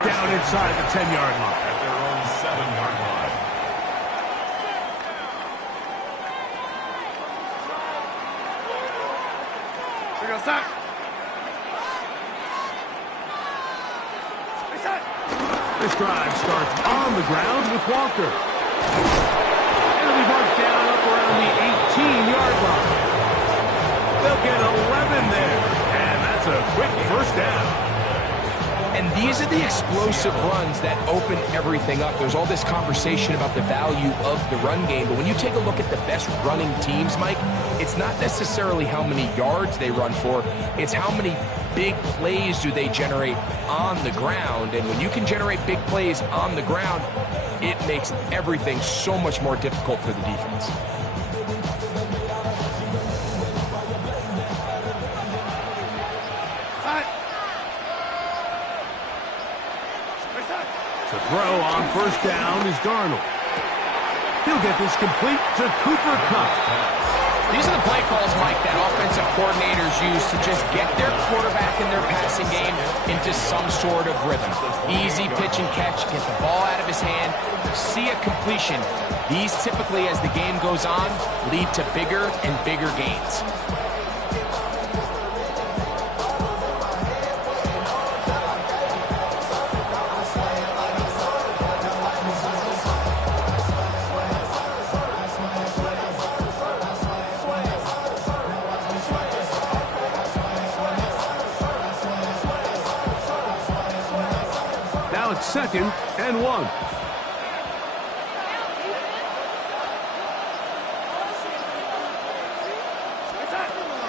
Down inside the 10-yard line. At their own 7-yard line. Here goes that. This drive starts on the ground with Walker. It'll be marked down up around the 18-yard line. They'll get 11 there, and that's a quick first down. And these are the explosive runs that open everything up. There's all this conversation about the value of the run game, but when you take a look at the best running teams, Mike, it's not necessarily how many yards they run for, it's how many big plays do they generate on the ground. And when you can generate big plays on the ground, it makes everything so much more difficult for the defense. To throw on first down is Darnold. He'll get this complete to Cooper Kupp. These are the play calls, Mike, that offensive coordinators use to just get their quarterback in their passing game into some sort of rhythm. Easy pitch and catch, get the ball out of his hand, see a completion. These typically, as the game goes on, lead to bigger and bigger gains. Second and 1.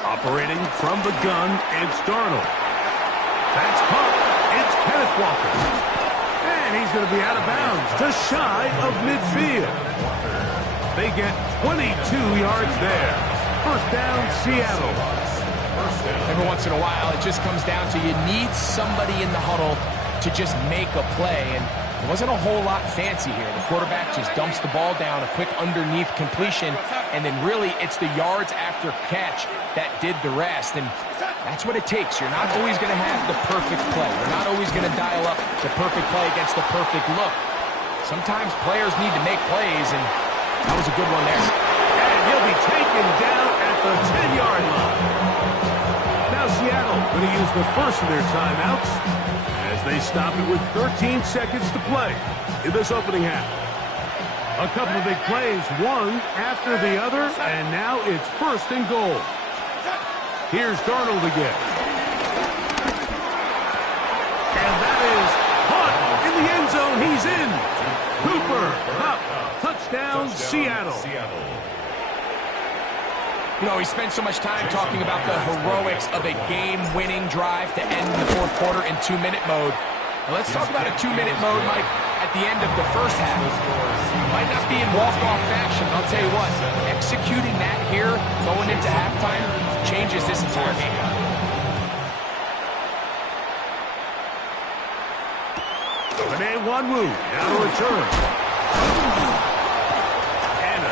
Operating from the gun, it's Darnold. That's caught. It's Kenneth Walker. And he's going to be out of bounds, just shy of midfield. They get 22 yards there. First down, Seattle. Every once in a while, it just comes down to you need somebody in the huddle to just make a play, and it wasn't a whole lot fancy here. The quarterback just dumps the ball down, a quick underneath completion, and then really it's the yards after catch that did the rest, and that's what it takes. You're not always going to have the perfect play. You're not always going to dial up the perfect play against the perfect look. Sometimes players need to make plays, and that was a good one there. And he'll be taken down at the 10-yard line. Now Seattle going to use the first of their timeouts as they stop it with 13 seconds to play in this opening half. A couple of big plays, one after the other, and now it's first and goal. Here's Darnold again. And that is caught in the end zone. He's in. Cooper Kupp, touchdown, Seattle. You know, we spent so much time talking about the heroics of a game-winning drive to end the fourth quarter in 2-minute mode. Now let's talk about a 2-minute mode, Mike, at the end of the first half. Might not be in walk-off fashion, but I'll tell you what, executing that here, going into halftime, changes this entire game. Onwenu now to return.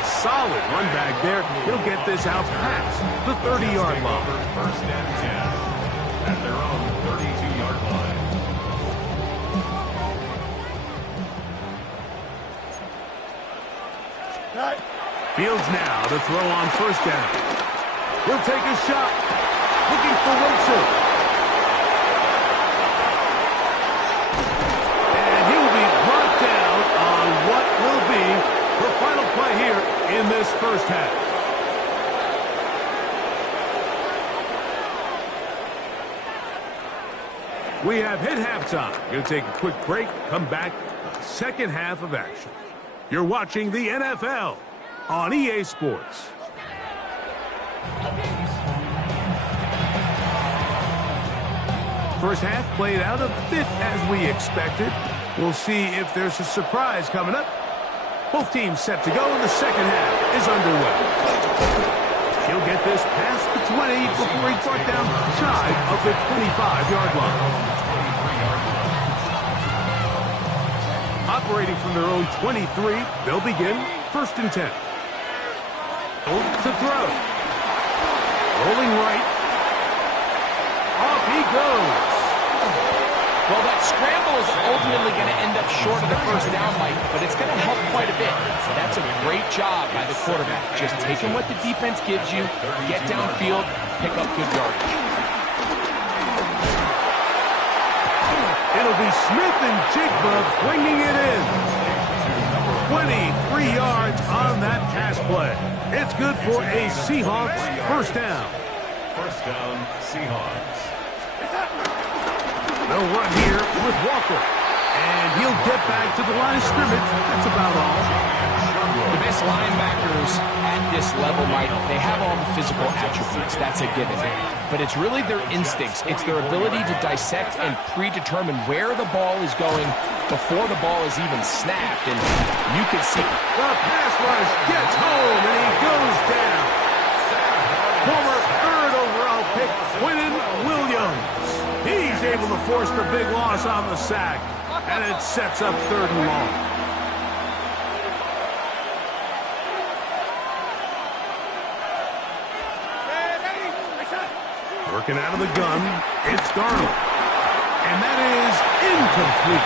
Solid run back there. He'll get this out past the 30-yard line. First and 10 at their own 32-yard line. Fields now to throw on first down. He'll take a shot. Looking for Wilson. And he'll be brought down on what will be the final play here in this first half. We have hit halftime. Going to take a quick break, come back for the second half of action. You're watching the NFL on EA Sports. First half played out a bit as we expected. We'll see if there's a surprise coming up. Both teams set to go, and the second half is underway. He'll get this past the 20 before he's brought down shy of the 25-yard line. Operating from their own 23, they'll begin first and 10. To throw. Rolling right. Off he goes. Well, that scramble is ultimately going to end up short of the first down, Mike, but it's going to help quite a bit. That's a great job by the quarterback. Just taking what the defense gives you, get downfield, pick up good yardage. It'll be Smith and Jigba bringing it in. 23 yards on that pass play. It's good for a Seahawks first down. First down, Seahawks. They'll run here with Walker. And he'll get back to the line of scrimmage. That's about all. The best linebackers at this level, Mike, they have all the physical attributes. That's a given. But it's really their instincts. It's their ability to dissect and predetermine where the ball is going before the ball is even snapped. And you can see the pass rush gets home, and he goes down. Former third overall pick, Quinnen Williams. He's able to force the big loss on the sack, and it sets up 3rd and long. Working out of the gun, it's Darnold. And that is incomplete.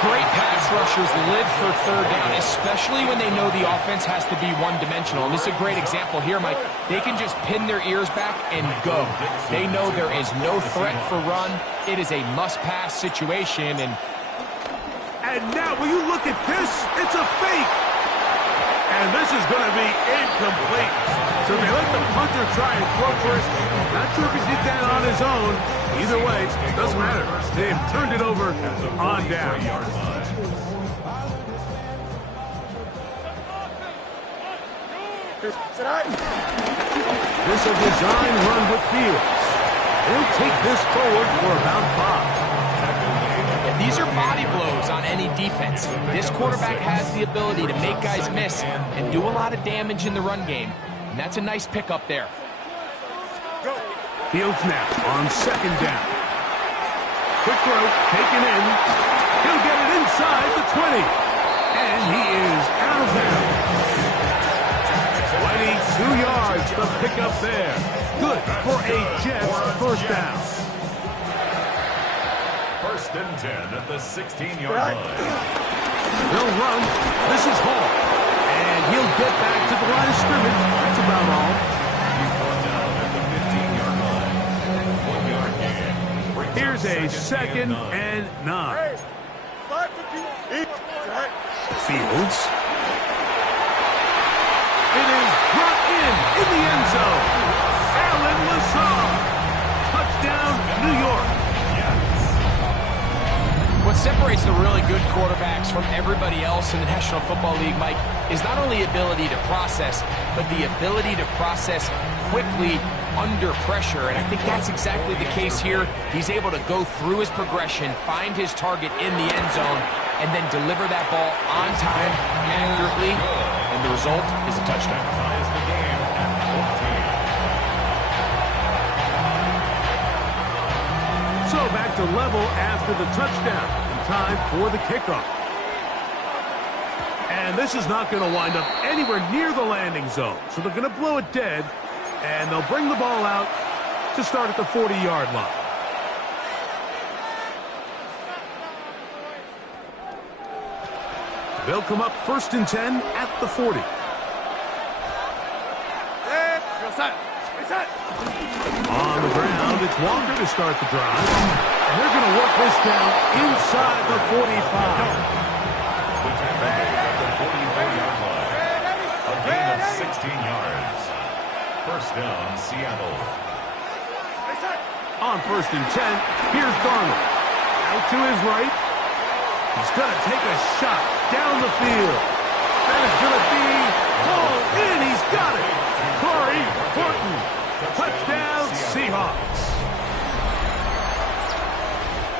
Great pass rushers live for 3rd down, especially when they know the offense has to be one-dimensional. And this is a great example here, Mike. They can just pin their ears back and go. They know there is no threat for run. It is a must-pass situation. And now, will you look at this? It's a fake. And this is going to be incomplete. So they let the punter try and throw first. Not sure if he did that on his own. Either way, it doesn't matter. They've turned it over on down. This is a design run with Fields. He'll take this forward for about 5. These are body blows on any defense. This quarterback has the ability to make guys miss and do a lot of damage in the run game. And that's a nice pickup there. Fields now on 2nd down. Quick throw, taken in. He'll get it inside the 20. And he is out of bounds. 22 yards, the pickup there. Good for a Jets first down. 1st and 10 at the 16-yard line. They'll run. This is Hall. And he'll get back to the line of scrimmage. That's about all. He's brought down at the 15-yard line. 1-yard gain. Here's a 2nd and 9. Fields. It is brought in the end zone. Allen Lazard. Touchdown, New York. What separates the really good quarterbacks from everybody else in the National Football League, Mike, is not only ability to process, but the ability to process quickly under pressure. And I think that's exactly the case here. He's able to go through his progression, find his target in the end zone, and then deliver that ball on time, accurately, and the result is a touchdown. Ties the game at 14. So back to level after the touchdown. Time for the kickoff. And this is not going to wind up anywhere near the landing zone. So they're going to blow it dead, and they'll bring the ball out to start at the 40-yard line. They'll come up 1st and 10 at the 40. On the ground, it's Walker to start the drive. And they're going to work this down inside the 45. The tackle made at the 44-yard line. A gain of 16 yards. First down, Seattle. On 1st and 10, here's Darnold. Out to his right. He's going to take a shot down the field. That is going to be hauled in. He's got it. Corey Horton. Touchdown, Seahawks.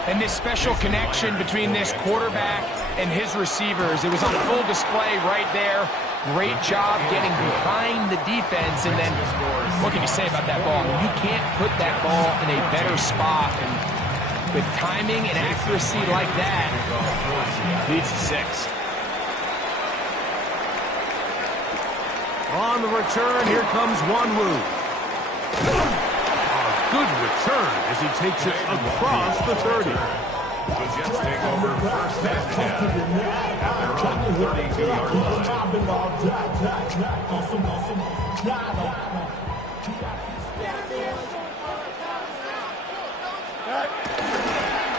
And this special connection between this quarterback and his receivers, it was on full display right there. Great job getting behind the defense. And then, what can you say about that ball? I mean, you can't put that ball in a better spot. And with timing and accuracy like that, leads to 6. On the return, here comes Wanwu. A good return as he takes it across the 30. The Jets take over first and 10 at their own 32-yard line.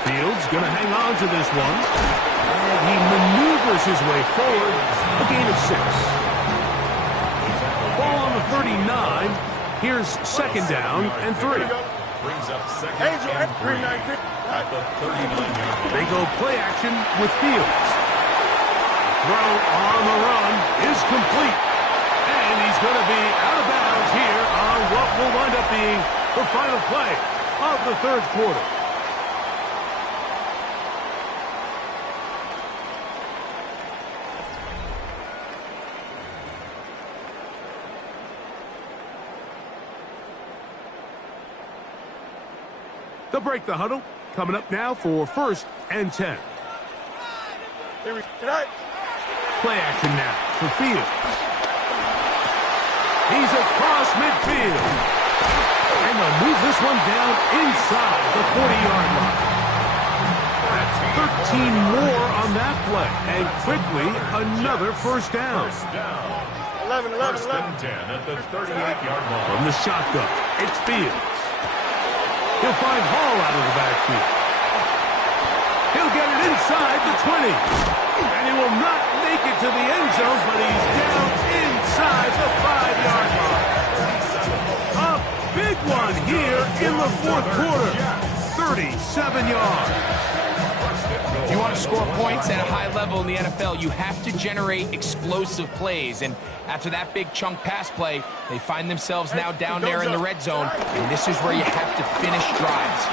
Fields going to hang on to this one. And he maneuvers his way forward. A gain of 6. Ball on the 39. Here's second down and 3. Brings up second and 3 at the 39-yard line. They go play action with Fields. Throw on the run is complete. And he's going to be out of bounds here on what will wind up being the final play of the third quarter. They'll break the huddle. Coming up now for first and 10. Play action now for Fields. He's across midfield. And they'll move this one down inside the 40-yard line. That's 13 more on that play. And quickly, another first down. 11. First and 10 at the 38-yard line. From the shotgun, it's Fields. He'll find Hall out of the backfield. He'll get it inside the 20. And he will not make it to the end zone, but he's down inside the 5-yard line. A big one here in the fourth quarter. 37 yards. If you want to score points at a high level in the NFL, you have to generate explosive plays. And after that big chunk pass play, they find themselves now down there in the red zone. And this is where you have to finish drives.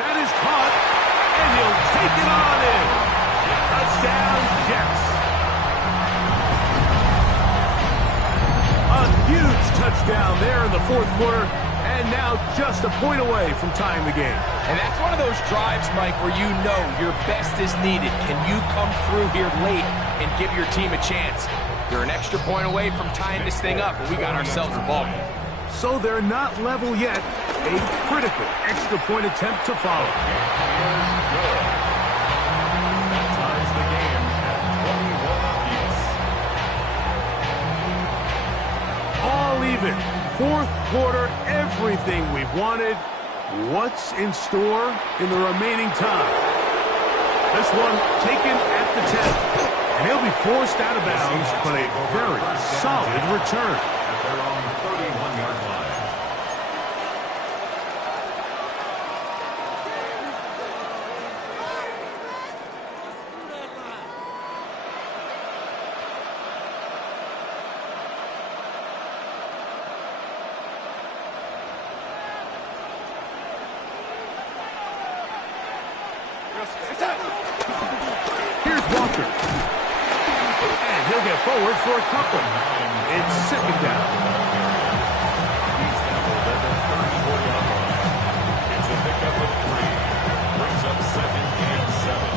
That is caught, and he'll take it on in. Touchdown, Jets. A huge touchdown there in the fourth quarter. And now just a point away from tying the game. And that's one of those drives, Mike, where you know your best is needed. Can you come through here late and give your team a chance? You're an extra point away from tying this thing up, and we got ourselves a ball game. So they're not level yet. A critical extra point attempt to follow. Ties the game at 21 apiece. All even. Fourth quarter, everything we've wanted. What's in store in the remaining time? This one taken at the 10. And he'll be forced out of bounds, but a very solid return. At their own 31-yard line. Here's Walker. And he'll get forward for a couple. It's second down. He's tackled at the 34-yard line. It's a pickup of 3. Brings up second and 7.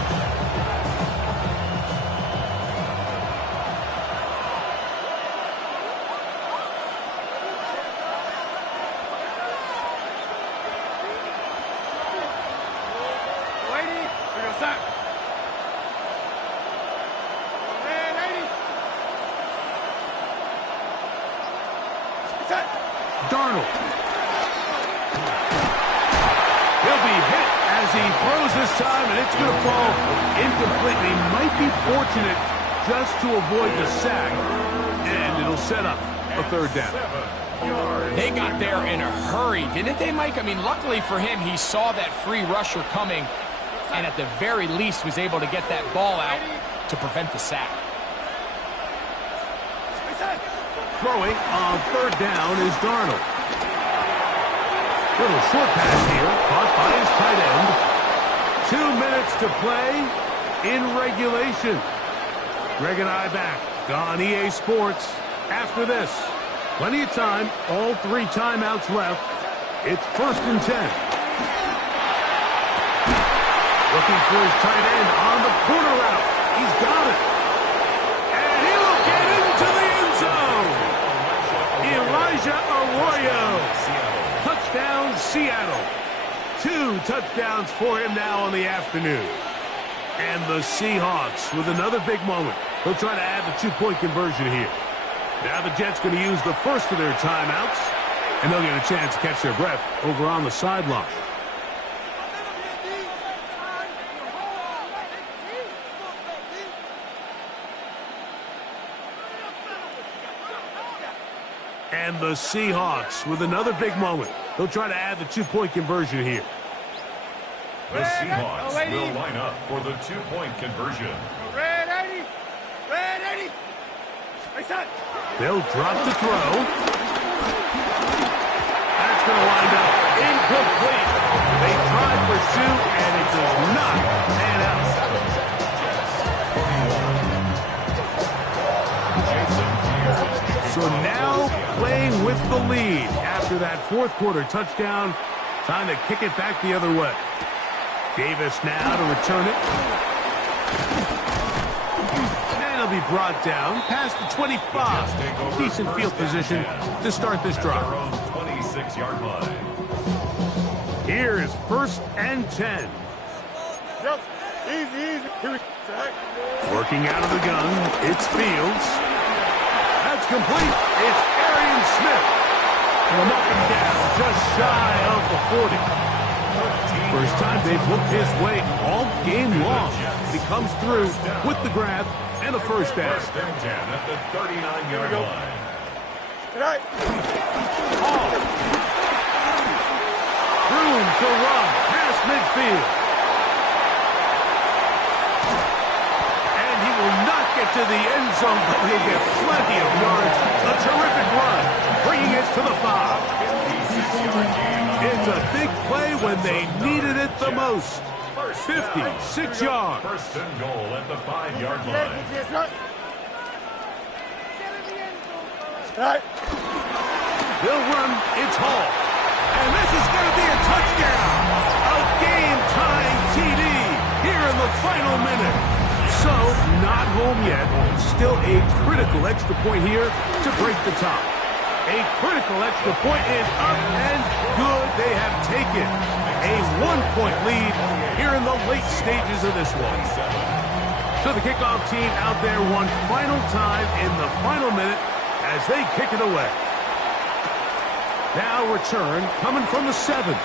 Darnold. He'll be hit as he throws this time, and it's going to fall incomplete. He might be fortunate just to avoid the sack, and it'll set up a third down. They got there in a hurry, didn't they, Mike? I mean, luckily for him, he saw that free rusher coming, and at the very least was able to get that ball out to prevent the sack. Throwing on third down is Darnold. Little short pass here, caught by his tight end. 2 minutes to play in regulation. Greg and I back on EA Sports after this. Plenty of time, all 3 timeouts left. It's first and 10. Looking for his tight end on the corner route. He's got it. And he will get into the end zone. Elijah Arroyo. Touchdown, Seattle. 2 touchdowns for him now on the afternoon. And the Seahawks with another big moment. They'll try to add the two-point conversion here. Now the Jets going to use the first of their timeouts, and they'll get a chance to catch their breath over on the sideline. And the Seahawks with another big moment. They'll try to add the two-point conversion here. The Seahawks will line up for the two-point conversion. Ready? They'll drop to throw. That's going to wind up incomplete. They tried for two, and it does not pan out. So now playing with the lead after that fourth quarter touchdown. Time to kick it back the other way. Davis now to return it. And it'll be brought down past the 25. Decent field position to start this drive. 26-yard line. Here is 1st and 10. Yep. Easy. Working out of the gun, it's Fields. That's complete. It's Arian Smith. And I'm up and down, just shy of the 40. First time they've looked his way all game long. He comes through with the grab and a first down. 1st and 10 at the 39-yard line. Room to run past midfield. And he will not get to the end zone, but he'll get plenty of yards. A terrific run, bringing it to the 5. It's a big play when they needed it the most. 56 yards. 1st and goal at the 5-yard line. They'll run. It's Hall. And this is going to be a touchdown. A game-tying TD here in the final minute. So, not home yet. Still a critical extra point here to break the tie. A critical extra point is up and good. They have taken a 1-point lead here in the late stages of this one. So the kickoff team out there one final time in the final minute as they kick it away. Now return coming from the 7.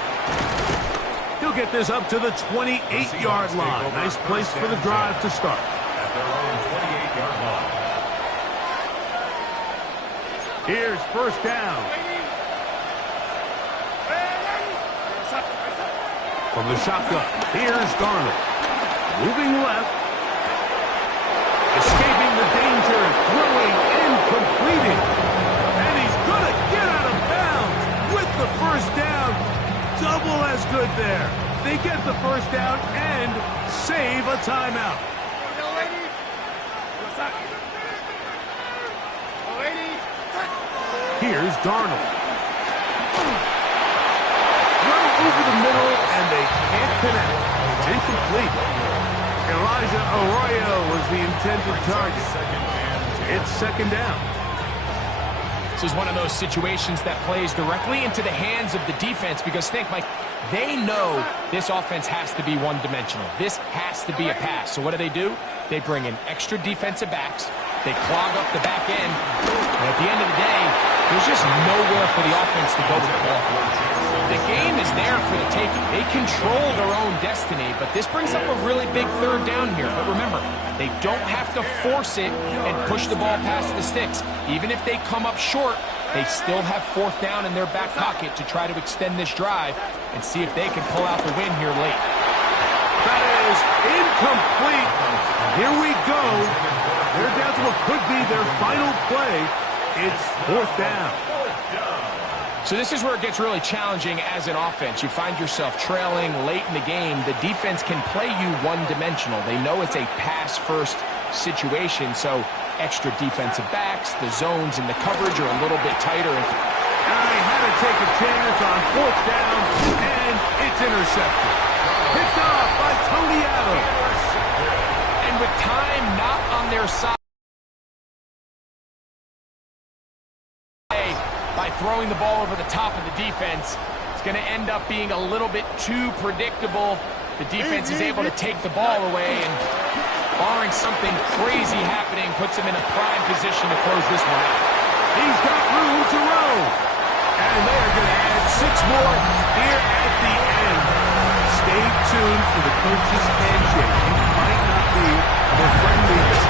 He'll get this up to the 28-yard line. Nice place for the drive to start. At their own 28-yard line. Here's 1st down. From the shotgun, here's Darnold. Moving left. Escaping the danger, throwing and completing. And he's going to get out of bounds with the 1st down. Double as good there. They get the 1st down and save a timeout. Here's Darnold. Throw over the middle, and they can't connect. It's incomplete. Elijah Arroyo was the intended target. It's 2nd down. This is one of those situations that plays directly into the hands of the defense because think, Mike, they know this offense has to be one-dimensional. This has to be a pass. So what do? They bring in extra defensive backs. They clog up the back end. And at the end of the day, there's just nowhere for the offense to go with the ball. The game is there for the taking. They control their own destiny, but this brings up a really big 3rd down here. But remember, they don't have to force it and push the ball past the sticks. Even if they come up short, they still have 4th down in their back pocket to try to extend this drive and see if they can pull out the win here late. That is incomplete. Here we go. They're down to what could be their final play. It's 4th down. So this is where it gets really challenging as an offense. You find yourself trailing late in the game. The defense can play you one-dimensional. They know it's a pass-first situation, so extra defensive backs, the zones and the coverage are a little bit tighter. And they had to take a chance on 4th down, and it's intercepted. Picked off by Tony Adams. And with time not on their side, by throwing the ball over the top of the defense, it's going to end up being a little bit too predictable The defense is able to take the ball away, and barring something crazy happening, puts him in a prime position to close this one out. He's got room to roam. And they are going to add 6 more here at the end. Stay tuned for the coach's handshake. It might not be the friendliest.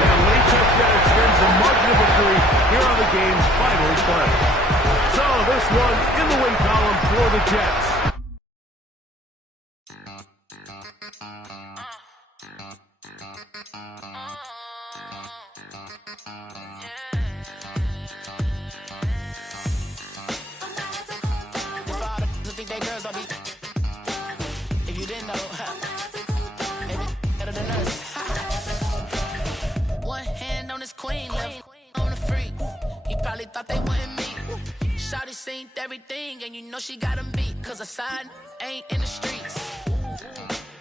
That late touchdown extends the margin of victory here on the game's final play. So this one in the win column for the Jets. Thought they wouldn't meet. Shawty seen everything, and you know she got 'em beat. Cause her side ain't in the streets.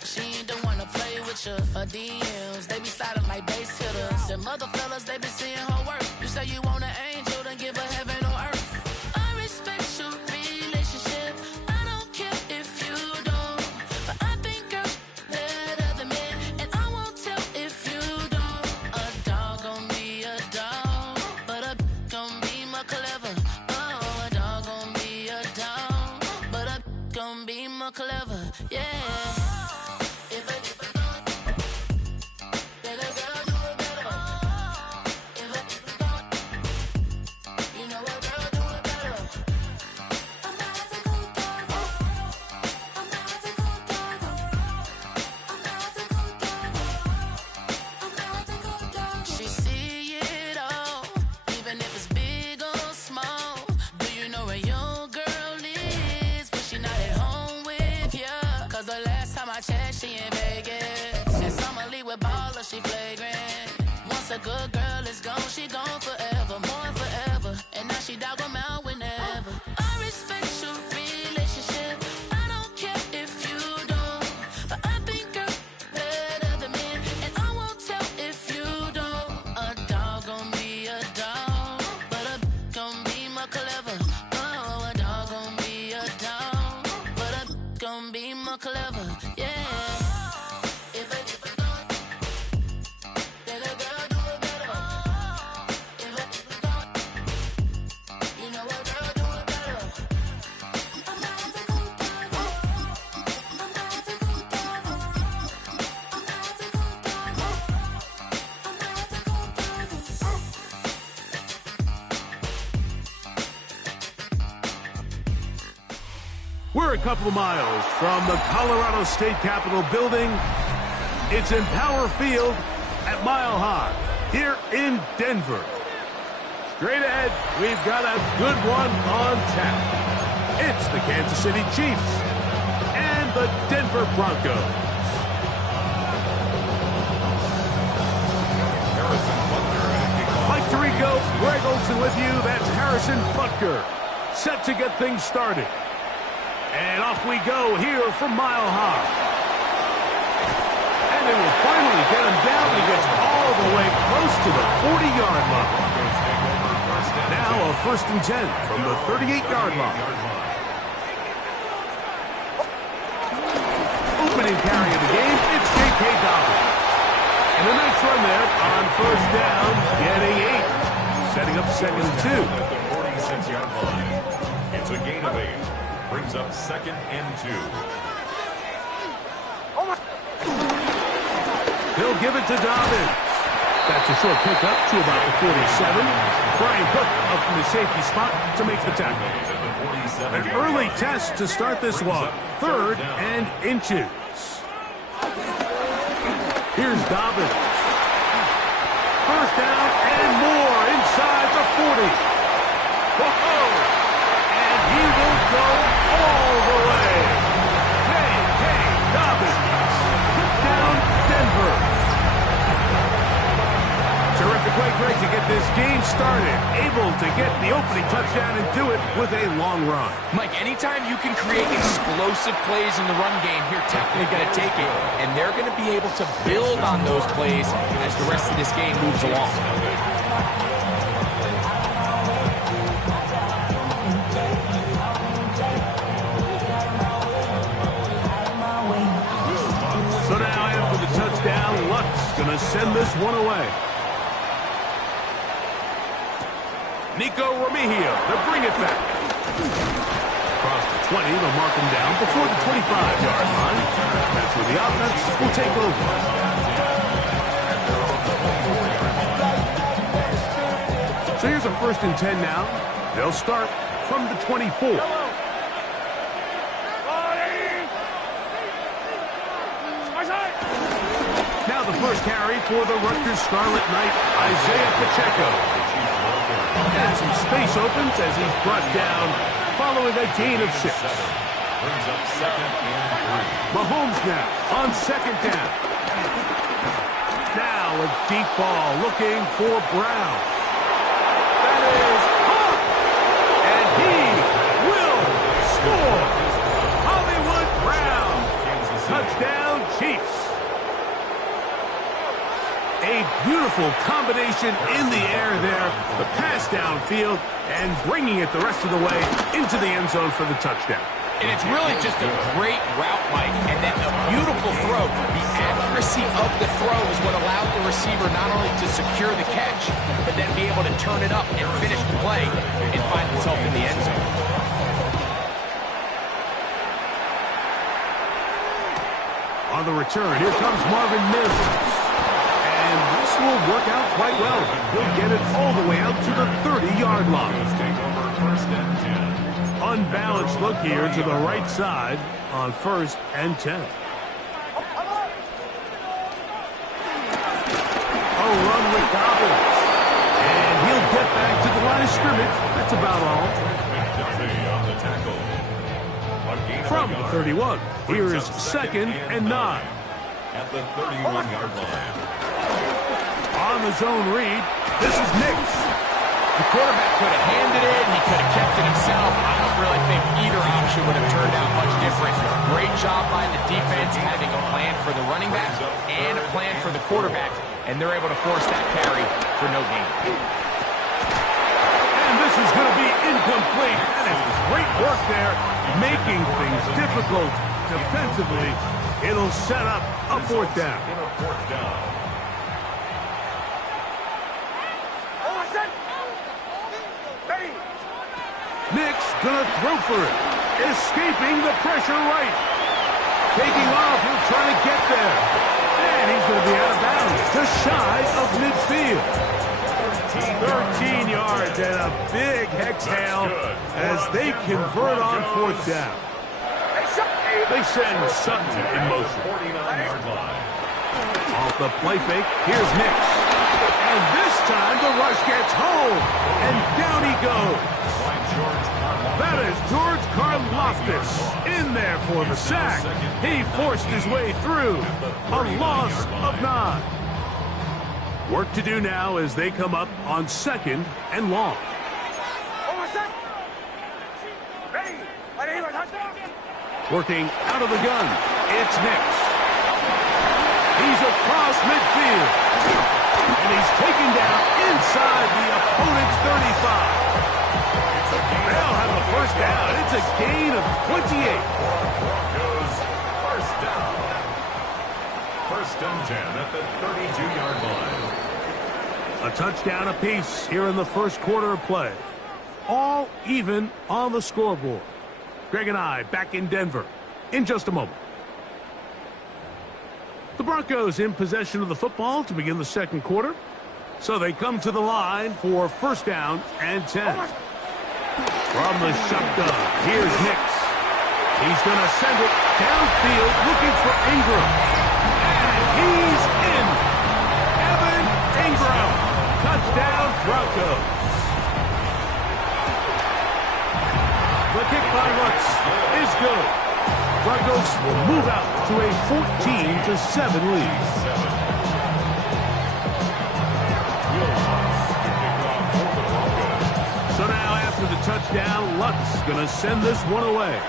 She ain't the one to play with you. Her DMs, they be sliding like base hitters. Them other fellas, they be seeing her work. You say you want an angel, then give her heaven on earth. I respect your relationship. I don't care if you don't. But I think girl better than men. And I won't tell if you don't. A dog gon' be a dog, but a gon' be more clever. Oh, a dog gon' be a dog, but a gon' be more clever. Yeah. She in Vegas, and Summer Lee with baller, she flagrant. Once a good girl is gone, she gone forever, more forever. And now she dog 'em out whenever. I respect your relationship. I don't care if you don't, but I think girl better than men. And I won't tell if you don't. A dog gon' be a dog, but a gon' be more clever. Oh, a dog gon' be a dog, but a gon' be more clever. Yeah. We're a couple of miles from the Colorado State Capitol building. It's in Power Field at Mile High here in Denver. Straight ahead, we've got a good one on tap. It's the Kansas City Chiefs and the Denver Broncos. Mike Tirico, Greg Olson with you. That's Harrison Butker, set to get things started. And off we go here from Mile High. And they will finally get him down. He gets all the way close to the 40-yard line. Now a 1st and 10 from the 38-yard line. Opening carry of the game, it's J.K. Dobbins. And a nice run there on 1st down, getting 8. Setting up 2nd and 2. At the 46-yard line. It's a gain of 8. Brings up 2nd and 2. He'll give it to Dobbins. That's a short pickup to about the 47. Brian Cook up from the safety spot to make the tackle. An early test to start this one. 3rd and inches. Here's Dobbins. 1st down and more inside the 40. Whoa! And he will go all the way. J.K. Dobbins. Down Denver. Terrific way, Greg, to get this game started. Able to get the opening touchdown and do it with a long run. Mike, anytime you can create explosive plays in the run game, you're definitely going to take it. And they're going to be able to build on those plays as the rest of this game moves along. send this one away. Nico Remigio, they'll bring it back. Across the 20, they'll mark him down before the 25-yard line. That's where the offense will take over. So here's a 1st and 10 now. They'll start from the 24. Now the first carry for the Rutgers Scarlet Knight, Isaiah Pacheco. And some space opens as he's brought down following a gain of 6. Brings up 2nd and 3. Mahomes now on 2nd down. Now a deep ball looking for Brown. That is Hunt. And he will score. Hollywood Brown. Touchdown Chiefs. A beautiful combination in the air there. The pass downfield and bringing it the rest of the way into the end zone for the touchdown. And it's really just a great route, Mike, and then a beautiful throw. The accuracy of the throw is what allowed the receiver not only to secure the catch, but then be able to turn it up and finish the play and find himself in the end zone. On the return, here comes Marvin Mims. And this will work out quite well. He'll get it all the way out to the 30-yard line. Take over 1st and 10. Unbalanced look here to the right side on 1st and 10. A run with Dobbins. And he'll get back to the line of scrimmage. That's about all. McDuffie on the tackle. From the 31, here is 2nd and 9. At the 31-yard line. On the zone read, this is Nix. The quarterback could have handed it. He could have kept it himself. I don't really think either option would have turned out much different. Great job by the defense having a plan for the running back and a plan for the quarterback. And they're able to force that carry for no gain. And this is going to be incomplete. That is great work there, making things difficult defensively. It'll set up a 4th down. Nick's gonna throw for it. Escaping the pressure right. Taking off, he'll try to get there. And he's gonna be out of bounds, just shy of midfield. 13 yards and a big exhale as they convert on 4th down. They send Sutton in motion. 49-yard line. Off the play fake, here's Nix. And this time the rush gets home. And down he goes. That is George Karlaftis in there for the sack. He forced his way through. A loss of 9. Work to do now as they come up on 2nd and long. Working out of the gun, it's Nix. He's across midfield. And he's taken down inside the opponent's 35. They'll have a 1st down. It's a gain of 28. Goes 1st down. 1st and 10 at the 32-yard line. A touchdown apiece here in the 1st quarter of play. All even on the scoreboard. Greg and I back in Denver in just a moment. The Broncos in possession of the football to begin the 2nd quarter. So they come to the line for 1st down and 10. From the shotgun, here's Nix. He's going to send it downfield looking for Ingram. And he's in. Evan Ingram. Touchdown, Broncos. The kick by Lutz is good. Broncos will move out to a 14-7 lead. So now after the touchdown, Lutz going to send this one away.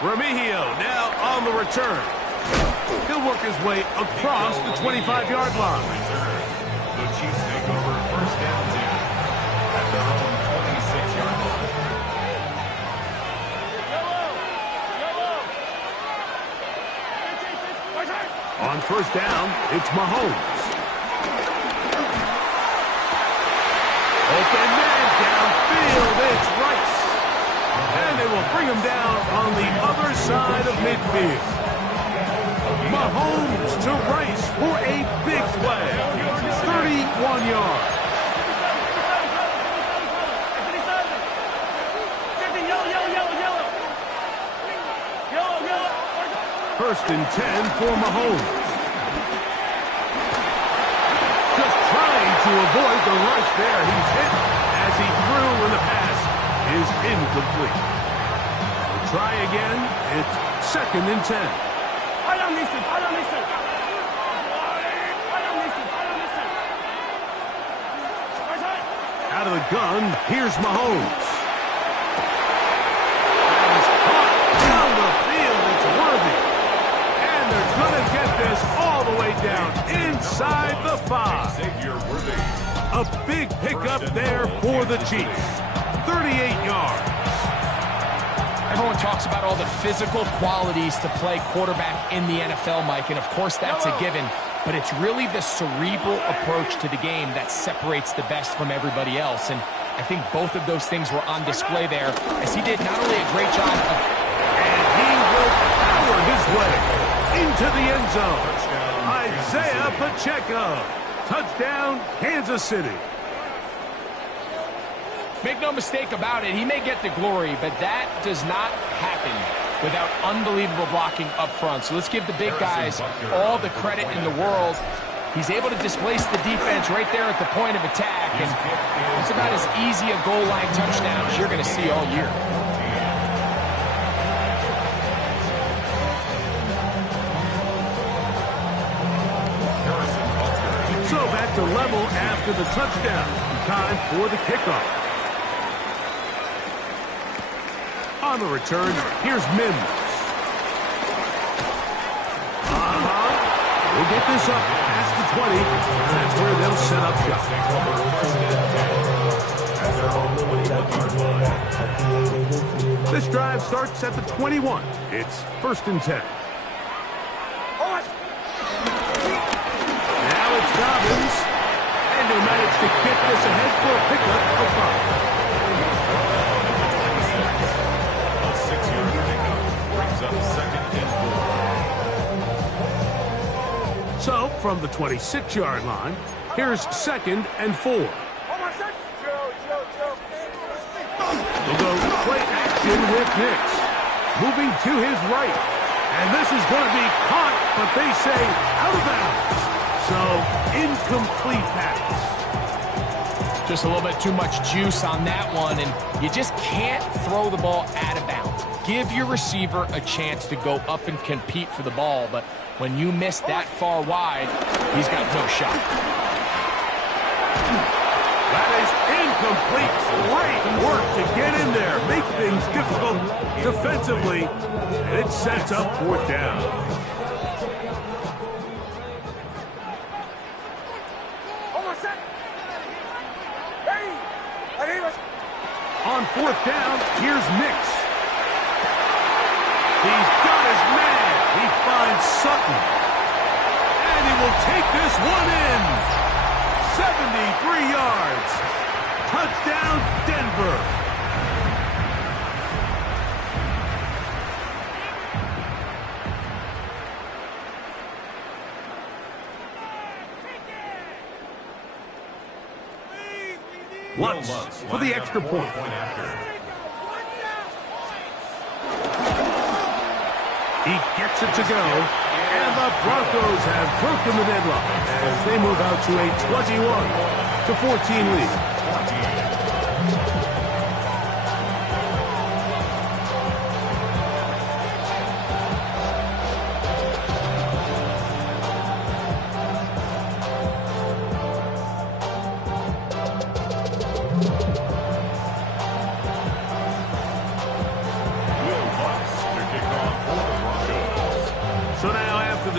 Remigio now on the return. He'll work his way across the 25-yard line. The Chiefs take over 1st and 10 at their own 26-yard line. first down, it's Mahomes. Open man downfield, it's Rice. And they will bring him down on the other side of midfield. Mahomes to Rice for a big play. 31 yards. First and 10 for Mahomes. Just trying to avoid the rush there. He's hit as he threw when the pass is incomplete. We'll try again. It's second and 10. Out of the gun, here's Mahomes. And he's caught down the field. It's worthy. And they're going to get this all the way down inside the 5. A big pickup there for the Chiefs. 38 yards. Everyone talks about all the physical qualities to play quarterback in the NFL, Mike, and of course that's a given. But it's really the cerebral approach to the game that separates the best from everybody else. And I think both of those things were on display there, as he did not only a great job of... And he will power his way into the end zone. Isaiah Pacheco. Touchdown, Kansas City. Make no mistake about it, he may get the glory, but that does not happen without unbelievable blocking up front. So let's give the big guys all the credit in the world. He's able to displace the defense right there at the point of attack, and it's about as easy a goal line touchdown as you're going to see all year. So back to level after the touchdown. Time for the kickoff. On the return, here's Mims. We'll get this up past the 20. That's where they'll set up shop. This drive starts at the 21. It's first and 10. Now it's Dobbins. And he'll manage to get this ahead for a pickup of 5. So, from the 26-yard line, here's second and 4. We'll go play action with Nix. Moving to his right. And this is going to be caught, but they say out of bounds. So, incomplete pass. Just a little bit too much juice on that one, and you just can't throw the ball out of bounds. Give your receiver a chance to go up and compete for the ball, but when you miss that far wide, he's got no shot. That is incomplete. Great work to get in there, make things difficult defensively, and it sets up fourth down. On fourth down, here's Nix. He's got his man. He finds Sutton. And he will take this one in. 73 yards. Touchdown, Denver. Lutz for the extra point. He gets it to go, and the Broncos have broken the deadlock as they move out to a 21-14 lead.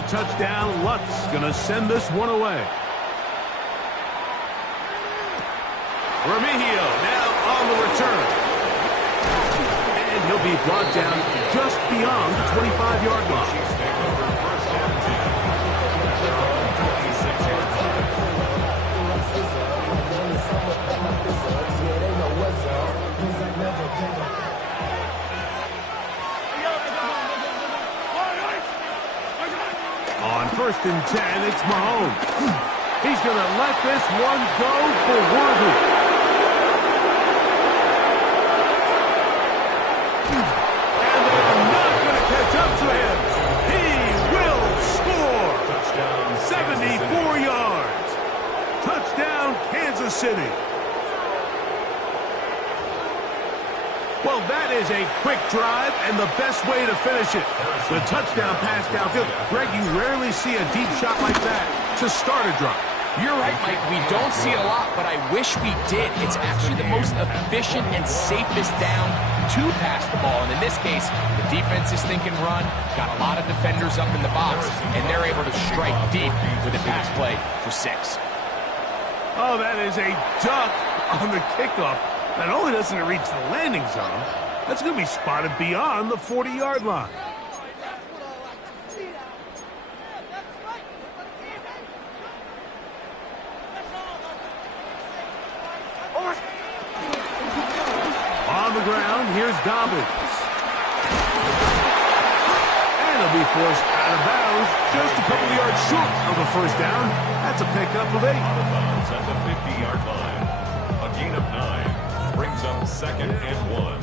Touchdown, Lutz gonna send this one away. Remigio now on the return. And he'll be brought down just beyond the 25-yard line. 1st and 10. It's Mahomes. He's going to let this one go for Worthy. And they're not going to catch up to him. He will score. Touchdown, 74 yards. Touchdown, Kansas City. Well, that is a quick drive and the best way to finish it. The touchdown pass downfield. Greg, you rarely see a deep shot like that to start a drive. You're right, Mike. We don't see it a lot, but I wish we did. It's actually the most efficient and safest down to pass the ball. And in this case, the defense is thinking run, got a lot of defenders up in the box, and they're able to strike deep with a pass play for 6. Oh, that is a duck on the kickoff. Not only doesn't it reach the landing zone, that's going to be spotted beyond the 40-yard line. On the ground, here's Dobbins. And he'll be forced out of bounds just a couple of yards short of a first down. That's a pickup of 8. Out of bounds at the 50-yard line. A gain of 9. Brings up 2nd and 1.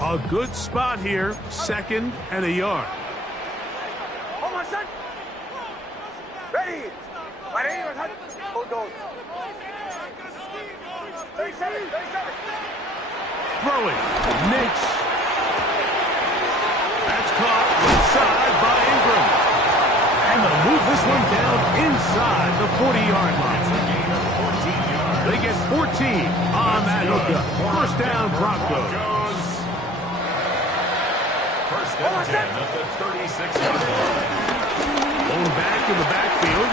A good spot here, 2nd and a yard. Hold on, son. Ready. Ready. Hold on. 37. Throwing. Mitch. That's caught inside by Ingram. And they'll move this one down inside the 40-yard line. It's a gain of 14 yards. They get 14 on that hookup. First down, Broncos. First and 10 at the 36-yard line. Going back in the backfield.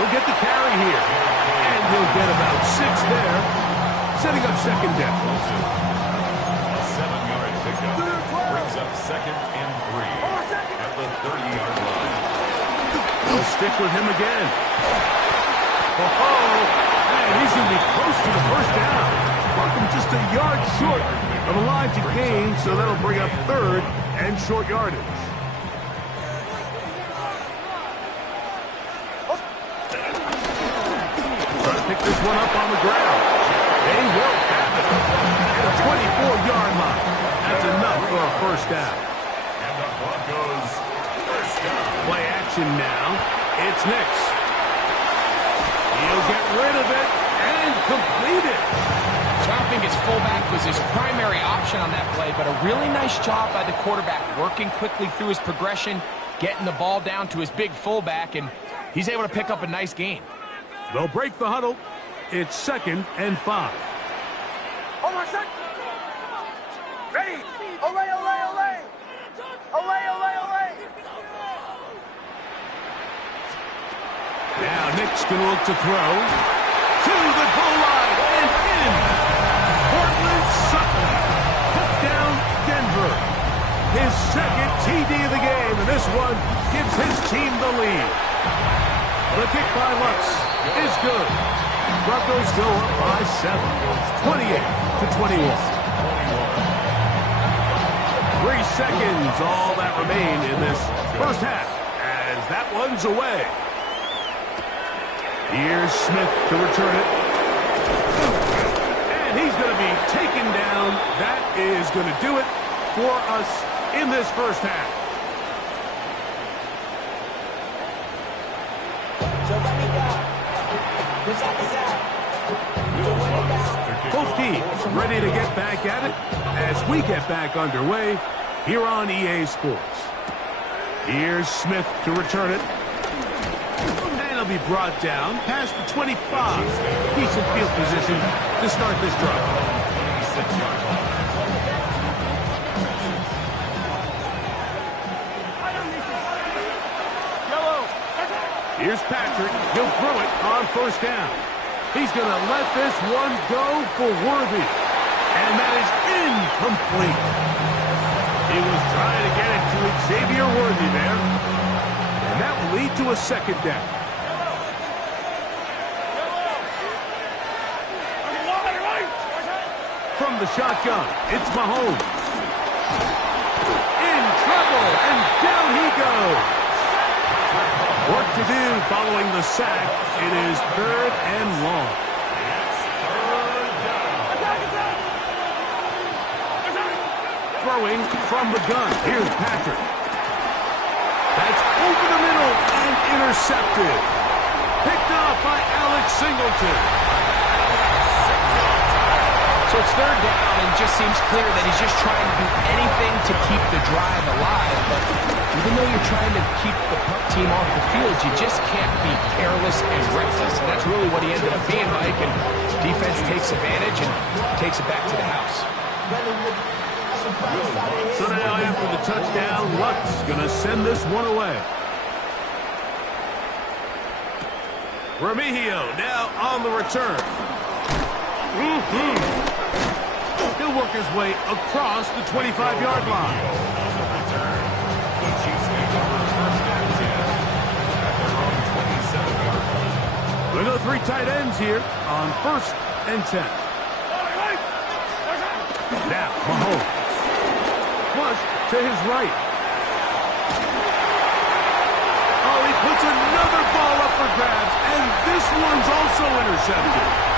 He'll get the carry here. And he'll get about 6 there. Setting up second down. A 7-yard pickup. Brings up 2nd and 3 at the 30-yard line. They'll stick with him again. And he's going to be close to the first down. Welcome just a yard short of the line to gain, so that'll bring up 3rd and short yardage. Trying to pick this one up on the ground. They will have it at the 24-yard line. That's enough for a first down. And the Broncos first down. Play action now. It's Nix. He'll get rid of it and complete it. So I don't think his fullback was his primary option on that play, but a really nice job by the quarterback working quickly through his progression, getting the ball down to his big fullback, and he's able to pick up a nice gain. They'll break the huddle. It's 2nd and 5. Hold on, son. Ready. Olay, olay, olay. Olay, olay, olay. Now Nick's going to look to throw to the goal line and in. Portland Sutton took down Denver. His 2nd TD of the game, and this one gives his team the lead. The kick by Lutz is good. Broncos go up by 7, 28-21. 3 seconds, all that remain in this first half, as that one's away. Here's Smith to return it. And he's going to be taken down. That is going to do it for us in this first half. Both teams ready to get back at it as we get back underway here on EA Sports. Here's Smith to return it. And he'll be brought down past the 25. Decent field position to start this drive. 26-yard line. Here's Patrick. He'll throw it on first down. He's going to let this one go for Worthy. And that is incomplete. He was trying to get it to Xavier Worthy there. And that will lead to a second down. From the shotgun, it's Mahomes. In trouble, and down he goes. Work to do following the sack. It is 3rd and long. It's 3rd down. Throwing from the gun. Here's Patrick. That's over the middle and intercepted. Picked up by Alex Singleton. So it's 3rd down, and it just seems clear that he's just trying to do anything to keep the drive alive. But even though you're trying to keep the punt team off the field, you just can't be careless and reckless. And that's really what he ended up being, Mike. And defense takes advantage and takes it back to the house. So now after the touchdown, Luck's going to send this one away. Remigio now on the return. He'll work his way across the 25-yard line. The Chiefs take over 1st and 10 at their own 27-yard line. We'll go 3 tight ends here on 1st and 10. Now, Mahomes. Flush to his right. Oh, he puts another ball up for grabs, and this one's also intercepted.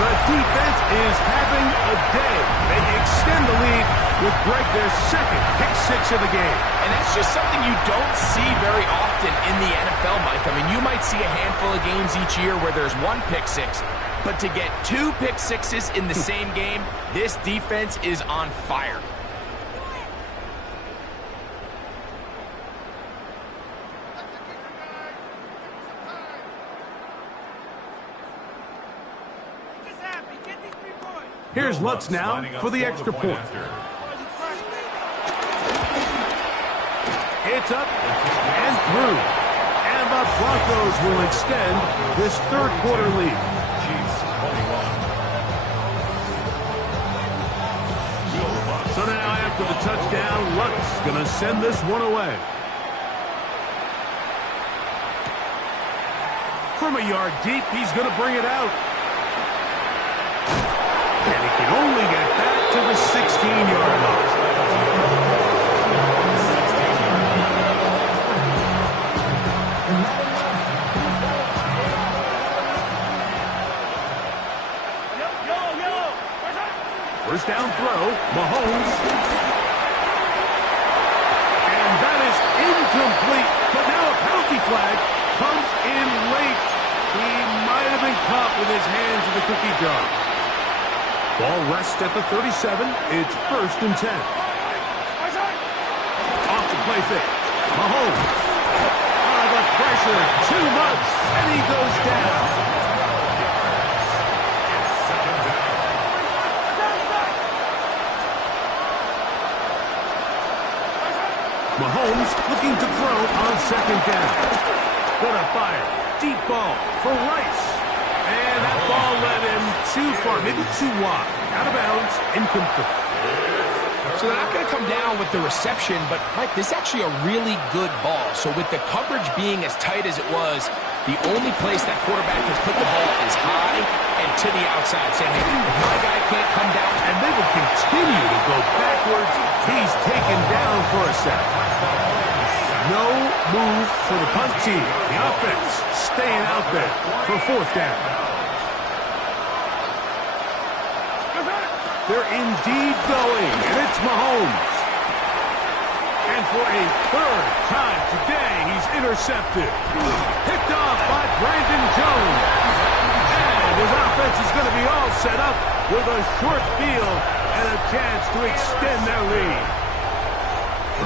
The defense is having a day. They extend the lead with Greg their 2nd pick-6 of the game. And that's just something you don't see very often in the NFL, Mike. I mean, you might see a handful of games each year where there's 1 pick-6, but to get 2 pick-6s in the same game, this defense is on fire. Here's Lutz now for the extra point. It's up and through. And the Broncos will extend this 3rd quarter lead. Chiefs 21. So now after the touchdown, Lutz going to send this one away. From a yard deep, he's going to bring it out. And he can only get back to the 16-yard line. First down throw, Mahomes. And that is incomplete. But now a penalty flag comes in late. He might have been caught with his hands in the cookie jar. Ball rests at the 37. It's 1st and 10. Off the play fake. Mahomes. The pressure. Too much. And he goes down. Mahomes looking to throw on 2nd down. Gonna fire. Deep ball for Rice. And that ball led him too far, maybe too wide. Out of bounds, incomplete. So they're not going to come down with the reception, but, Mike, this is actually a really good ball. So with the coverage being as tight as it was, the only place that quarterback can put the ball is high and to the outside, saying, hey, if my guy can't come down, and they will continue to go backwards. He's taken down for a sack. No move for the punt team. The offense staying out there for 4th down. They're indeed going, and it's Mahomes. And for a 3rd time today, he's intercepted. Picked off by Brandon Jones. And his offense is going to be all set up with a short field and a chance to extend their lead.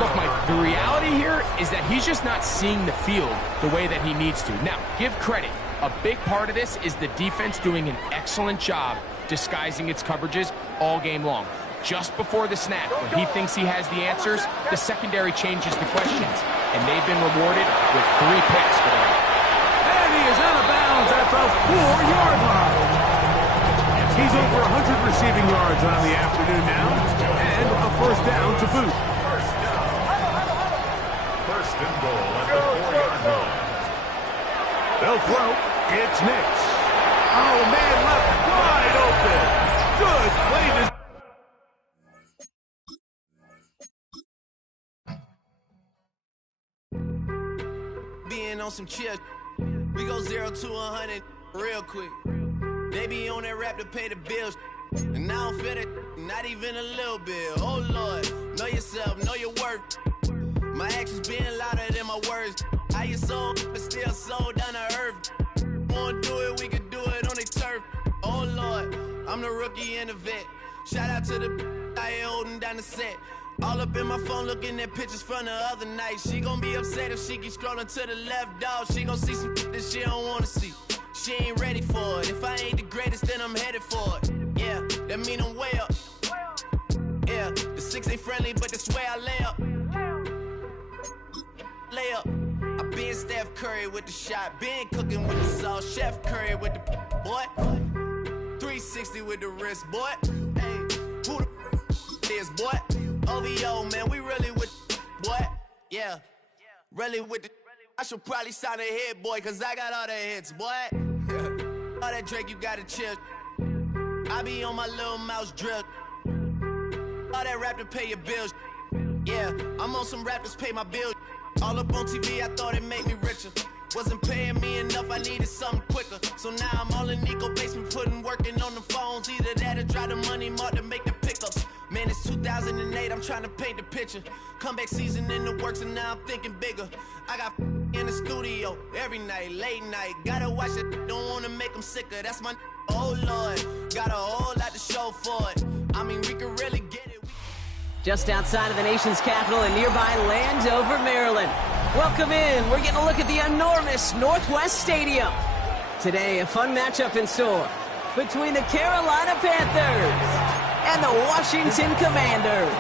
Look, Mike, the reality here is that he's just not seeing the field the way that he needs to. Now, give credit. A big part of this is the defense doing an excellent job disguising its coverages all game long. Just before the snap, when he thinks he has the answers, the secondary changes the questions. And they've been rewarded with 3 picks for them. And he is out of bounds at the 4-yard line. He's over 100 receiving yards on the afternoon now. And a 1st down to boot. First and goal at the 4-yard line. They'll throw. It's Nix. Oh, man, left wide open. Good play. being on some chill. We go 0 to 100 real quick. They be on that rap to pay the bills. And I don't feel it, not even a little bit. Oh Lord, know yourself, know your worth. My actions being louder than my words. How you sold, but still sold down to earth. Wanna do it, we can do it on the turf. Oh Lord, I'm the rookie and the vet. Shout out to the I ain't holding down the set. All up in my phone looking at pictures from the other night. She gon' be upset if she keep scrolling to the left, dog. She gon' see some that she don't wanna see. She ain't ready for it. If I ain't the greatest, then I'm headed for it. Yeah, that mean I'm way up. Yeah, the 6 ain't friendly, but that's where I lay up. Lay up. I been Steph Curry with the shot. Been cooking with the sauce. Chef Curry with the boy. 360 with the wrist, boy. Hey, who the is, boy? OVO, man, we really with boy. Yeah, really with the. I should probably sign a hit, boy, cause I got all the hits, boy. All that Drake, you gotta chill. I be on my little mouse drip. All that rap to pay your bills. Yeah, I'm on some rappers pay my bills. All up on TV, I thought it made me richer. Wasn't paying me enough, I needed something quicker. So now I'm all in Nico basement, working on the phones. Either that or try the money mark to make the pickups. Man, it's 2008, I'm trying to paint the picture. Comeback season in the works and now I'm thinking bigger. I got in the studio every night, late night. Gotta watch it, don't wanna make them sicker. That's my oh Lord, got a whole lot to show for it. I mean, we can really get it. Just outside of the nation's capital in nearby Landover, Maryland. Welcome in. We're getting a look at the enormous Northwest Stadium. Today, a fun matchup in store between the Carolina Panthers and the Washington Commanders.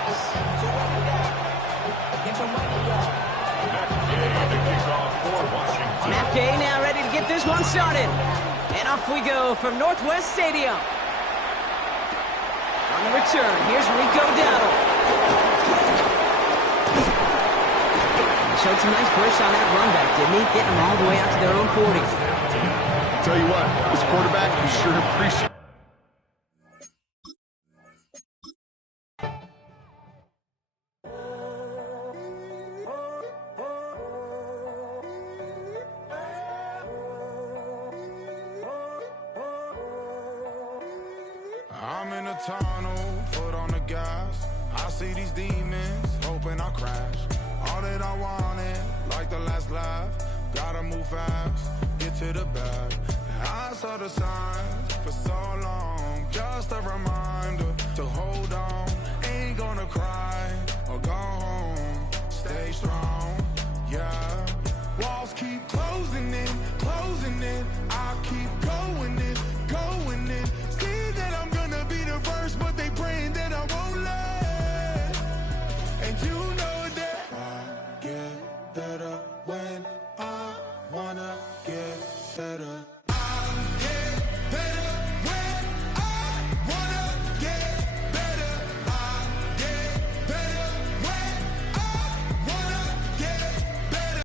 Matt Gay now ready to get this one started. And off we go from Northwest Stadium. On the return, here's Rico Dowdle. Showed some nice bursts on that run back, didn't he? Getting them all the way out to their own 40. Tell you what, this quarterback, you sure appreciate. I'm in a tunnel, foot on the gas. I see these demons, hoping I crash. All that I wanted, like the last laugh. Gotta move fast, get to the bag. I saw the signs for so long. Just a reminder to hold on. Ain't gonna cry or go home. Stay strong, yeah. Walls keep closing in, closing in. I keep going in, going in. See that I'm gonna be the first, but they praying that I won't let. And you know that I get better when I wanna get better.